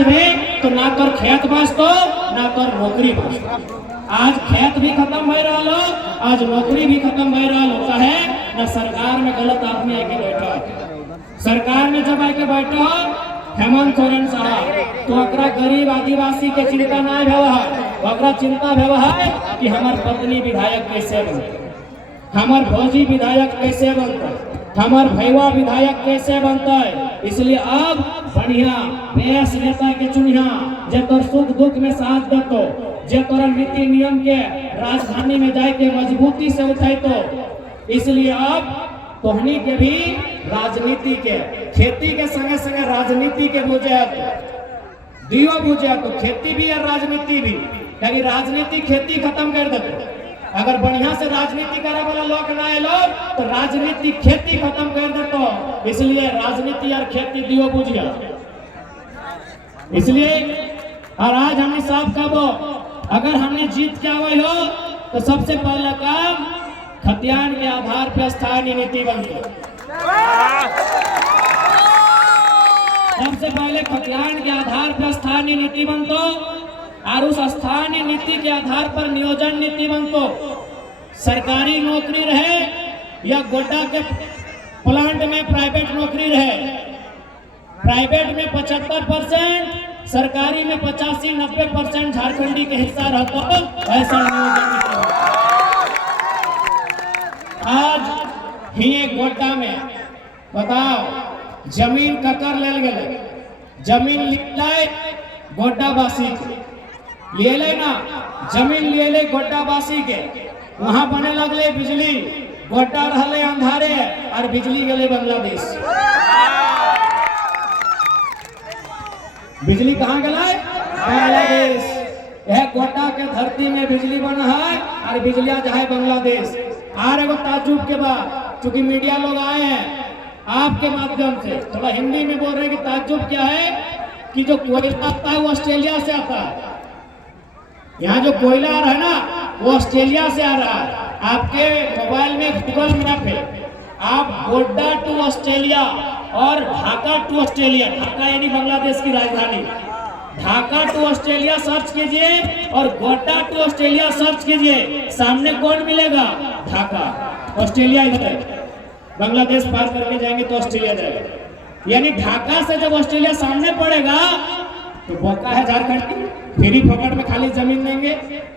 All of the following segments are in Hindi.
में तो ना कर खेत बचतो ना कर नौकरी बचतो। आज खेत भी खत्म हो रहा लो, आज नौकरी भी खत्म हो रहा होता है ना। सरकार में गलत आदमी आके बैठा, सरकार में जब आके बैठा हेमंत सोरेन साहब तो अकरा गरीब आदिवासी के चिंता ना है, अकरा चिंता है कि हमार पत्नी विधायक कैसे बनते, हमार भौजी विधायक कैसे बनते, हमार भैया विधायक कैसे बनता है। इसलिए अब बढ़िया बेस नेता के चुनिया जे तोर सुख दुख में साथ देतो, जे तोरा नीति नियम के राजधानी में जाए के मजबूती से उठाई तो। इसलिए अब तोहनी के भी राजनीति के खेती के संगे संगे राजनीति के बुझे दियो बुझे तो खेती भी और राजनीति भी, यानी राजनीति खेती खत्म कर देते। अगर बढ़िया से राजनीति करे वाला लोग ना आए तो राजनीति खेती खत्म कर देतो। इसलिए राजनीति और खेती दियो बुझिया। इसलिए और आज हमने साफ कहो अगर हमने जीत के आवे हो तो सबसे पहला काम खतियान के आधार पर स्थानीय नीति बनती। सबसे पहले खतियान के आधार पर स्थानीय नीति बनतो और उस स्थानीय नीति के आधार पर नियोजन नीति बनतो। सरकारी नौकरी रहे या गोड्डा के प्लांट में प्राइवेट नौकरी रहे, प्राइवेट में 75%, सरकारी में 85-90% झारखंडी के हिस्सा रहता। ऐसा नियोजन आज ही गोड्डा में बताओ जमीन ककर ले गए, जमीन ले गोड्डावासी के ले ना, जमीन ले गोड्डावासी के, वहां बने लगले बिजली, गोड्डा रहले अंधारे और बिजली गले बांग्लादेश। बिजली कहाँ गए? बांग्लादेश। यह गोड्डा के धरती में बिजली बना है और बिजलियां जाए बांग्लादेश। और एगो ताजुब के बाद चूंकि मीडिया लोग आए हैं आपके माध्यम से थोड़ा हिंदी में बोल रहे हैं कि ताजुब क्या है कि जो कोयला आता है वो ऑस्ट्रेलिया से आता है। यहाँ जो कोयला आ रहा है ना वो ऑस्ट्रेलिया से आ रहा है। आपके मोबाइल में गूगल मैप है, आप गोड्डा टू ऑस्ट्रेलिया और ढाका टू ऑस्ट्रेलिया, ढाका यानी बांग्लादेश की राजधानी, ढाका टू ऑस्ट्रेलिया सर्च कीजिए और गोड्डा टू ऑस्ट्रेलिया सर्च कीजिए, सामने कौन मिलेगा? ढाका। ऑस्ट्रेलिया इधर है, बांग्लादेश पार करके जाएंगे तो ऑस्ट्रेलिया जाएगा। यानी ढाका से जब ऑस्ट्रेलिया सामने पड़ेगा तो मौका है झारखंड की, फ्री फोकट में खाली जमीन देंगे,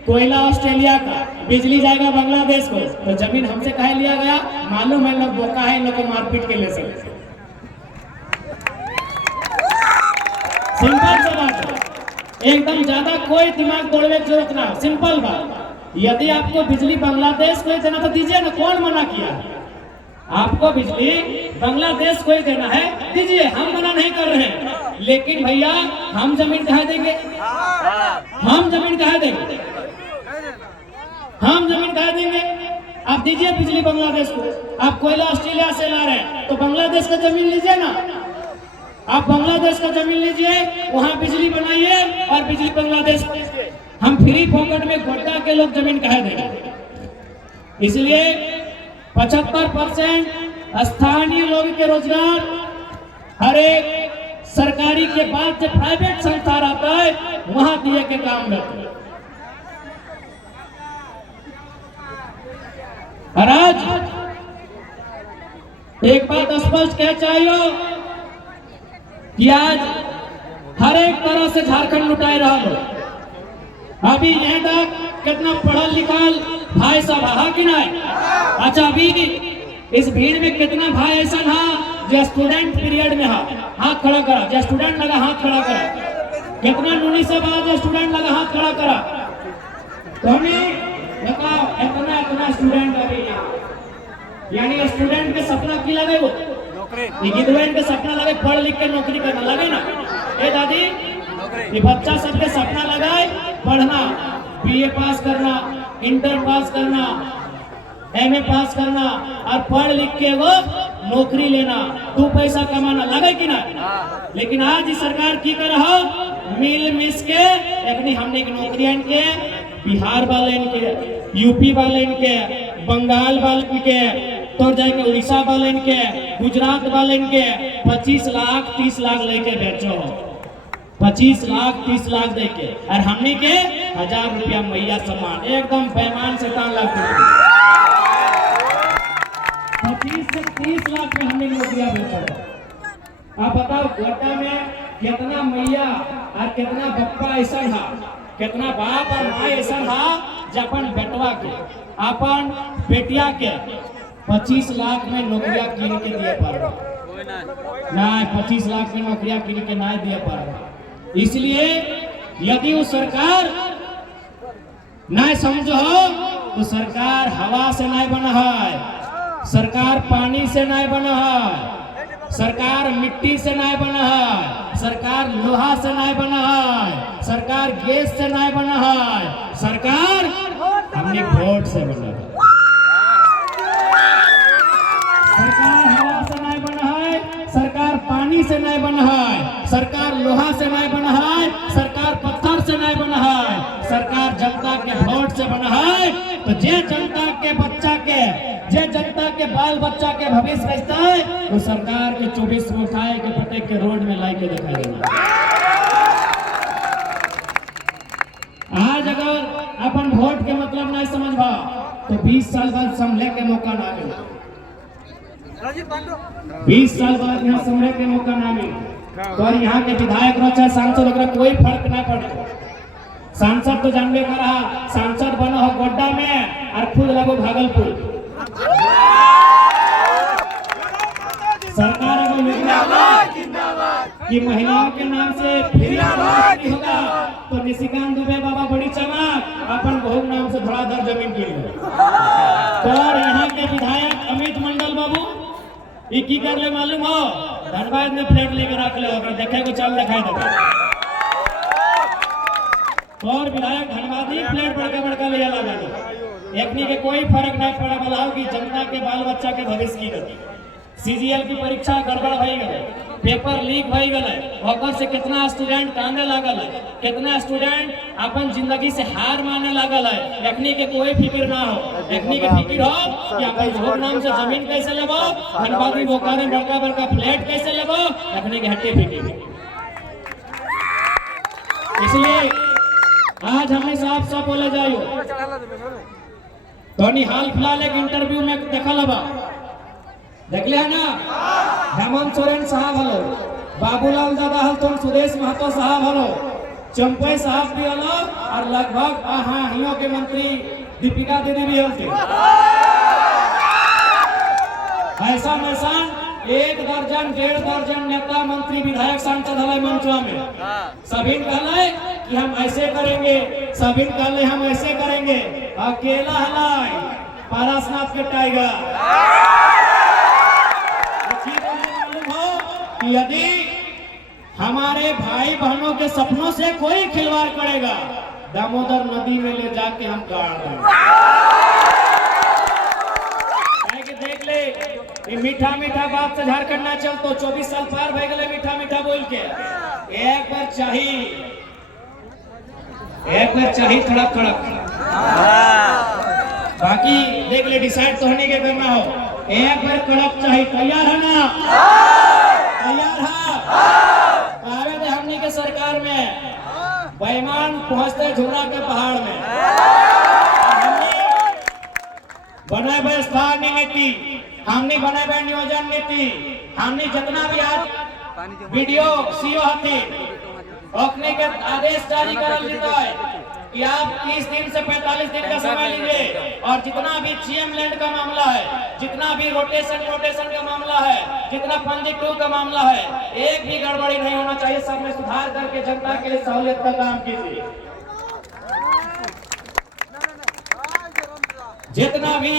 कोयला ऑस्ट्रेलिया का, बिजली जाएगा बांग्लादेश को, तो जमीन हमसे काहे लिया गया? मालूम है लोग मौका है इन लोग को मारपीट के ले सकते। सिंपल सा बात है, एकदम ज्यादा कोई दिमाग तोड़ने की जरूरत ना, सिंपल बात। यदि आपको बिजली बांग्लादेश को देना तो दीजिए ना, कौन मना किया? आपको बिजली बांग्लादेश को ही देना है, दीजिए, हम मना नहीं कर रहे हैं। लेकिन भैया हम जमीन कहाँ देंगे? हम जमीन कहाँ देंगे? हम जमीन कहाँ देंगे? आप दीजिए बिजली बांग्लादेश को। आप कोयला ऑस्ट्रेलिया से ला रहे हैं तो बांग्लादेश का जमीन लीजिए ना, आप बांग्लादेश का जमीन लीजिए, वहां बिजली बनाइए और बिजली बांग्लादेश को दीजिए। हम फ्री फोकट में गोड्डा के लोग जमीन कहाँ देंगे? इसलिए 75% स्थानीय लोग के रोजगार हर एक सरकारी के बाद जो प्राइवेट संस्था रहता है वहां दिए के काम करते हैं। और आज एक बात स्पष्ट कह चाहिए कि आज हर एक तरह से झारखंड लुटाए रहा हो। अभी यहाँ तक कितना पढ़ल लिखल भाई सब हा कि नहीं? अच्छा, अभी इस भीड़ में कितना भाई ऐसा हा जो स्टूडेंट पीरियड में हा? हाथ खड़ा करा। जो स्टूडेंट लगा हाथ खड़ा करा। कितना नूनी सब जो स्टूडेंट लगा हाथ खड़ा करा। तो हमें बताओ इतना इतना स्टूडेंट अभी यानी स्टूडेंट के सपना की लगे वो गिदवेन के सपना लगे पढ़ लिख के नौकरी करना लगे ना। ए दादी, ये बच्चा सबके सपना लगाए पढ़ना, बीए पास करना, इंटर पास करना, एमए पास करना और पढ़ लिख के वो नौकरी लेना, दो पैसा कमाना, लगे कि ना? लेकिन आज सरकार की कर रहा मिल मिस के अपनी हमने की नौकरियां के बिहार वाले के, यूपी वाले के, बंगाल वाले के, तो जाके उड़ीसा वाले के, गुजरात वाले के 25 लाख 30 लाख लेके बेचो। 25 लाख 30 लाख दे के, और हमनी के 1000 रुपया मैया सम्मान, एकदम पैमान से 3 लाख 25 से 30 लाख में हमने नौकरियां बेचा। आप बताओ गोड्डा में कितना मैया और कितना बप्पा ऐसा है, कितना बाप और माँ ऐसा है जो अपन बेटवा के अपन बेटिया के 25 लाख में नौकरियां कीन के दिए पार ना, 25 लाख में नौकरियां कीन के ना दिए पार। इसलिए यदि वो सरकार ना समझो तो सरकार हवा से नहीं बना है, सरकार पानी से नहीं बना है, सरकार मिट्टी से नहीं बना है, सरकार लोहा से नहीं बना है, सरकार गैस से नहीं बना है, सरकार हमने वोट से बना है। सरकार हवा से नहीं बना है, सरकार पानी से नहीं बना है, सरकार लोहा से नहीं बना है, सरकार पत्थर से नहीं बना है, सरकार जनता के वोट से बना है। तो जे जनता के बच्चा के, जे जनता के बाल बच्चा के भविष्य बचता है वो सरकार के 24 में उठाए के प्रत्येक के रोड में लाई के दिखाई देना। आज अगर अपन वोट के मतलब नहीं समझबा तो 20 साल बाद संभले के मौका ना मिले, 20 साल बाद यहाँ संभले के मौका ना मिले। तो यहाँ के विधायक चाहे सांसद वगैरह कोई फर्क ना पड़े। सांसद तो जानबे कर रहा, सांसद बना हो गोड्डा में और खुद लगो भागलपुर। सरकार अगर कि महिलाओं के नाम से फ्री होगा तो निशिकांत दुबे बाबा बड़ी चमक अपन बहु नाम से धड़ाधड़ जमीन गिर गई। और यहाँ के विधायक अमित मंडल बाबू ये की कर ले मालूम हो, धनबाद में फ्लैट लेकर रख ले, देखे को चल दिखाई देगा। और विधायक धनबादी फ्लैट बड़का ले लगा, एकनी के कोई फर्क नहीं पड़ा बोला कि जनता के बाल बच्चा के भविष्य की गति। सीजीएल की परीक्षा गड़बड़ हो गए, पेपर लीक हो गए, ओकर से कितना स्टूडेंट कांदे लागल है, कितना स्टूडेंट अपन जिंदगी से हार माने लागल है। एकनी के कोई फिक्र ना हो, एकनी के फिक्र हो कि अपन भोग नाम से जमीन कैसे लेबो, धनबादी बोकारो में बड़का फ्लैट कैसे लेबो, एकनी के हट्टी फिक्र। इसलिए आज हमने साफ बोले जाइयो। तो हाल फिलहाल एक इंटरव्यू में देखल हबा, देख लिया ना, हेमंत सोरेन साहब हलो, बाबूलाल दादा हल तो सुदेश महतो साहब हलो, चंपई साहब भी हलो, और लगभग हियो के मंत्री दीपिका दीदी भी हलते। ऐसा मैसान 1 दर्जन 1.5 दर्जन नेता मंत्री विधायक सांसद हले मंचवा में। सभी कहले कि हम ऐसे करेंगे, सभी कहले हम ऐसे करेंगे, अकेला हलाई पारसनाथ के टाइगर। यदि हमारे भाई बहनों के सपनों से कोई खिलवाड़ करेगा, दामोदर नदी में ले जाके हम गाड़ देंगे। देख ले, ये मीठा मीठा बात से झारखंड ना चल तो 24 साल पार भय गए मीठा मीठा बोल के। एक बार चाहिए थड़क थड़क, बाकी देख ले डिसाइड तो होने के करना हो। एक बार कड़क चाहिए, तैयार है ना? तैयार है? कावे दे हमनी के सरकार में बेईमान पहुंचते झुर्रा के पहाड़ में। बने भाई स्थानीय नीति, हमने बने भाई नियोजन नीति, हमने जितना भी आज वीडियो सीओ हती अपने के आदेश जारी कर लेता है कि आप 30 दिन से 45 दिन का समय लीजिए, और जितना भी जीएम लैंड का मामला है, जितना भी रोटेशन का मामला है, जितना पंजी 2 का मामला है, एक भी गड़बड़ी नहीं होना चाहिए। सब में सुधार करके जनता के लिए सहूलियत का काम कीजिए। जितना भी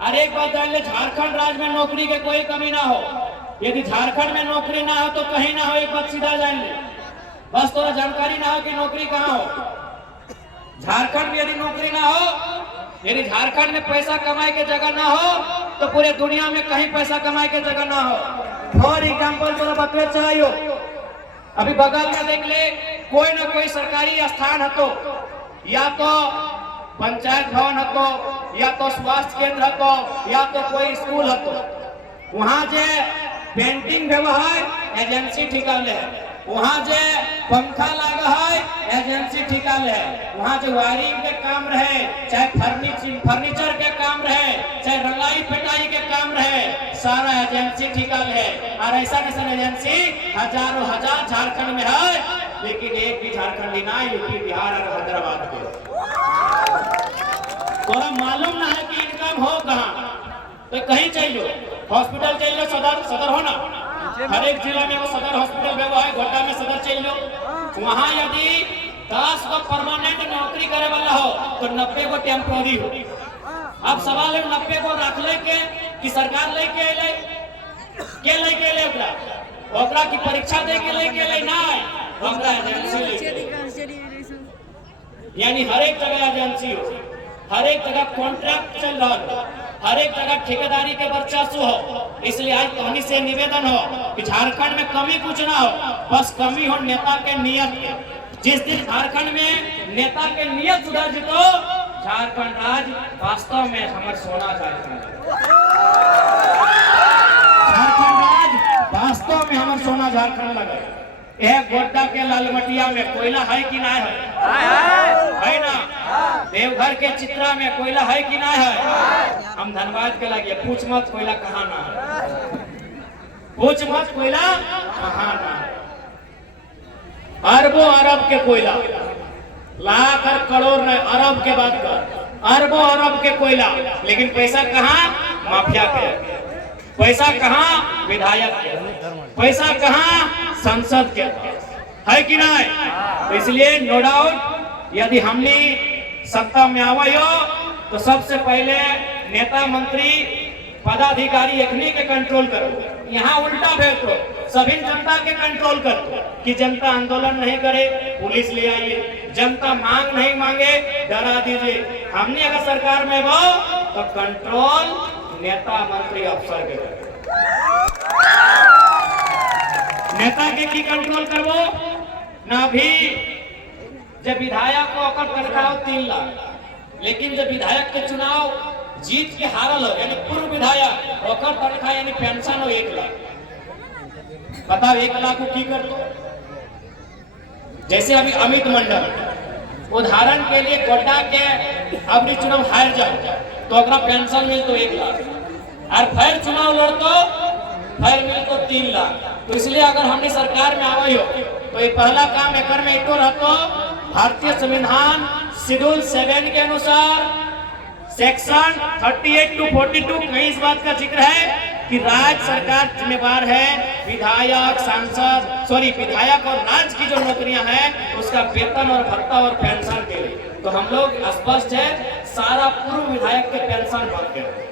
अरे एक बात जान ले, झारखंड राज्य में नौकरी के कोई कमी ना हो। यदि झारखंड में नौकरी ना हो तो कहीं ना हो, एक बात सीधा जान ले, बस थोड़ा जानकारी ना हो कि नौकरी कहाँ हो। झारखंड में यदि नौकरी ना हो, यदि झारखंड में पैसा कमाए के जगह ना हो तो पूरे दुनिया में कहीं पैसा कमाए के जगह ना हो। फॉर एग्जाम्पल तो बतवे चाहिए, अभी बगल में देख ले, कोई ना कोई सरकारी स्थान है तो, या तो पंचायत भवन है तो, या तो स्वास्थ्य केंद्र है तो, या तो कोई स्कूल है तो, वहां जे पेंटिंग व्यवहार एजेंसी ठिका ले, वहाँ जे पंखा लगा है एजेंसी ठिका ले, वहाँ जो वायरिंग के काम रहे, चाहे फर्नीचर के काम रहे, चाहे रंगाई पिटाई के काम रहे, सारा एजेंसी ठिका ले। और ऐसा एजेंसी हजारों हजार झारखंड में है, लेकिन एक भी झारखंडी ना, यूपी बिहार और हैदराबाद के। तोरा मालूम ना है कि इनकम हो कहाँ, तो कहीं चाहिए हॉस्पिटल चाहिए, सदर हो ना, हर एक जिला में वो सदर हॉस्पिटल में वो है, गोड्डा में सदर चाहिए। वहाँ यदि 10 को परमानेंट नौकरी करे वाला हो तो 90 को टेम्पोरी हो। अब सवाल है 90 को रख ले के कि सरकार लेके अले, के लेके अले ओकरा की परीक्षा दे के लेके अले ना, ओकरा एजेंसी लेके, यानी हर एक जगह एजेंसी हो, हर एक जगह कॉन्ट्रैक्ट चल रहा हो, हर एक जगह ठेकेदारी के वर्चस्व हो। इसलिए आज कहीं से निवेदन हो कि झारखंड में कमी कुछ ना हो, बस कमी हो नेता के नियत के। जिस दिन झारखंड में नेता के नियत सुधर जितो, झारखंड राज्य वास्तव में हमारे सोना झारखंड, झारखंड राज्य वास्तव में हमारे सोना झारखंड लगे। यह गोड्डा के लालमटिया में कोयला है कि ना है ना, देवघर के चित्रा में कोयला है कि ना है। हम धन्यवाद के लगे, पूछ मत कोयला कहाँ ना है, पूछ मत कोयला कहाँ ना है। अरबों अरब के कोयला, लाख और करोड़ नहीं, अरब के बात कर, अरबों अरब के कोयला, लेकिन पैसा कहाँ, माफिया के। पैसा कहाँ, विधायक के। पैसा कहाँ, संसद के, है कि नहीं। तो इसलिए नो डाउट यदि हमने सत्ता में आवे हो तो सबसे पहले नेता मंत्री पदाधिकारी एखनी के कंट्रोल करो। यहाँ उल्टा भेजो, सभी जनता के कंट्रोल करो कि जनता आंदोलन नहीं करे, पुलिस ले आइए, जनता मांग नहीं मांगे, डरा दीजिए। हमने अगर सरकार में हो तो कंट्रोल नेता मंत्री अफसर के करो। नेता के की कंट्रोल करबो ना, भी जब विधायक को अकर तनख्वाह हो 3 लाख, लेकिन जब विधायक के चुनाव जीत के हारल हो, यानी पूर्व विधायक अकर तनख्वाह यानी पेंशन हो 1 लाख। बताओ 1 लाख को की कर दो। जैसे अभी अमित मंडल, उदाहरण के लिए गोड्डा के अभी चुनाव हार जाओ तो अगर पेंशन मिल तो 1 लाख, और फिर चुनाव लड़तो फिर मिल तो 3 लाख। तो इसलिए अगर हमने सरकार में आवे हो तो ये पहला काम एकर में इतो रहतो, भारतीय संविधान शेड्यूल 7 के अनुसार सेक्शन 38 to 42 कहीं इस बात का जिक्र है कि राज्य सरकार जिम्मेवार है विधायक, सांसद, विधायक और राज्य की जो नौकरियां हैं उसका वेतन और भत्ता और पेंशन के लिए। तो हम लोग स्पष्ट है, सारा पूर्व विधायक के पेंशन बंद कर,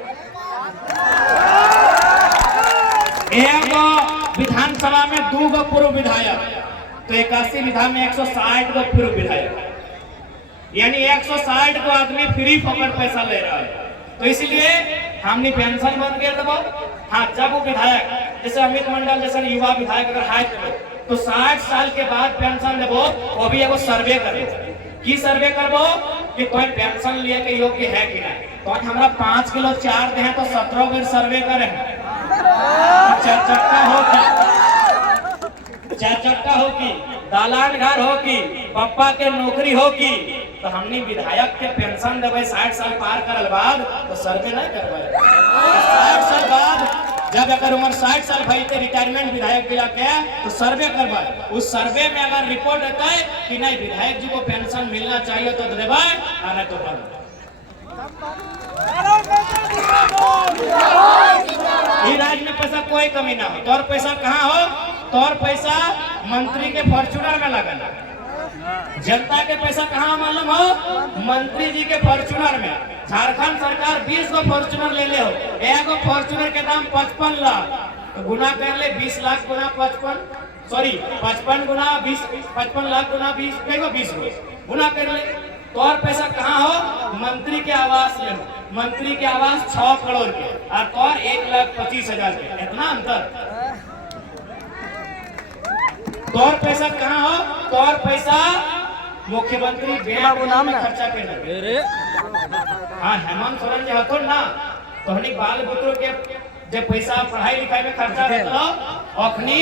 विधानसभा में 2 गो पूर्व विधायक, तो 81 विधा में 160 गो पूर्व विधायक, यानी 160 को आदमी फ्री पकड़ पैसा ले रहा है। तो इसलिए हमने पेंशन बंद कर देबो। हाँ, जब वो विधायक जैसे अमित मंडल जैसे युवा विधायक अगर हाई तो 60 साल के बाद पेंशन देबो, वो भी एगो सर्वे करबो। की सर्वे करबो कि कोई पेंशन लिए के योग्य है कि नहीं। तो हमरा 5 किलो चार दे तो 17 बेर सर्वे करे, 4 चक्का हो की, 4 चक्का हो की, दालान घर हो की, पप्पा के नौकरी हो की, तो हमने विधायक के पेंशन देवे 60 साल पार करल बाद तो सर्वे नहीं करवे। 60 साल बाद जब अगर उम्र 60 साल भाई थे रिटायरमेंट विधायक दिला के तो सर्वे करवा, उस सर्वे में अगर रिपोर्ट आता है कि नहीं विधायक जी को पेंशन मिलना चाहिए तो देवे, आना तो बंद। राज्य में पैसा कोई कमी ना हो। तोर पैसा कहाँ हो, तोर पैसा मंत्री के फॉर्च्यूनर में लगल, जनता के पैसा कहाँ मालूम हो, मंत्री जी के फॉर्च्यूनर में। झारखंड सरकार 20 गो फॉर्च्यूनर ले ले हो, एगो फॉर्च्यूनर के दाम 55 लाख, तो गुना कर ले 20 लाख गुना 55, 55 गुना 20, 55 लाख गुना 20, कई 20 गुना कर ले। तो और पैसा कहाँ हो, मंत्री के आवास में। मंत्री के आवास 6 करोड़ के और 1,25,000 के, इतना अंतर। तो और पैसा कहाँ हो, तो और पैसा मुख्यमंत्री में खर्चा करना। हाँ, हेमंत सोरेन जी हथुन ना, तो हनी बाल बुतरू के जब पैसा पढ़ाई लिखाई में खर्चा करता अखनी